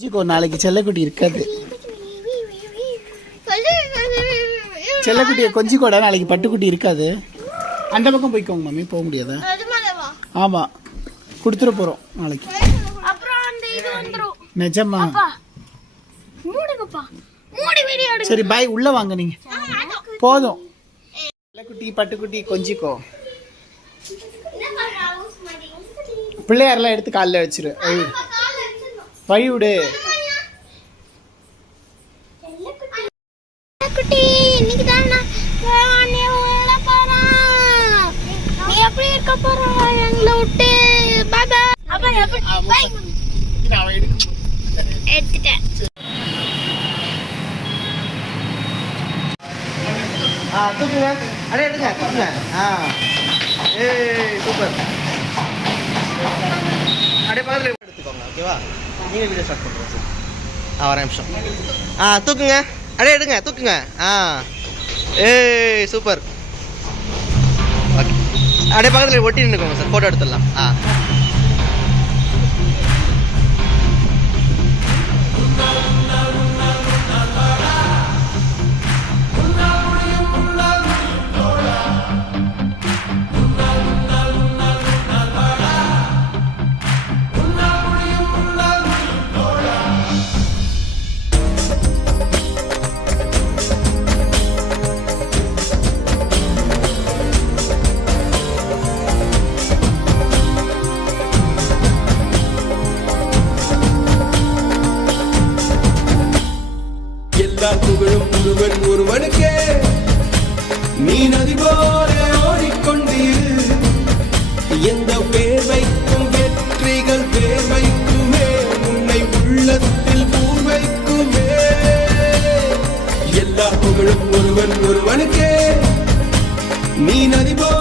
கொஞ்சிக்கோ, நாளைக்கு செல்லக்குட்டி இருக்காது. செல்லக்குட்டியை கொஞ்சிக்கோடா, நாளைக்கு பட்டுக்குட்டி இருக்காது. அந்த பக்கம் போய்க்கோங்க மம்மி, போக முடியாதா? ஆமாம், கொடுத்துட போகிறோம் நாளைக்கு. நிஜமா? சரி பாய், உள்ள வாங்க நீங்க. போதும். செல்லக்குட்டி பட்டுக்குட்டி கொஞ்சிக்கோ. பிள்ளையாரெல்லாம் எடுத்து காலில் வச்சிரு. வழி விடு. தூக்குங்க. அடே எடுங்க, தூக்குங்க. சூப்பர். அப்படியே பக்கத்தில் எடுத்துக்கோங்க, ஓகேவா? நீங்கள் வீடியோ ஸ்டார்ட் பண்ணுறோம் சார். ஒரு நிமிஷம். தூக்குங்க. அப்படியே எடுங்க, தூக்குங்க. சூப்பர். ஓகே, அப்படியே பக்கத்தில் ஒட்டி நின்றுக்கோங்க சார், ஃபோட்டோ எடுத்துடலாம். புகழும் ஒருவன் ஒருவனுக்கே, நீ நதி போல ஓடிக்கொண்டீரு. எந்த பேர் வைக்கும் வெற்றிகள் பேர் வைக்குமே, உன்னை உள்ளத்தில் பூர் வைக்குமே. எல்லா புகழும் ஒருவன் ஒருவனுக்கே, நீ நதி போல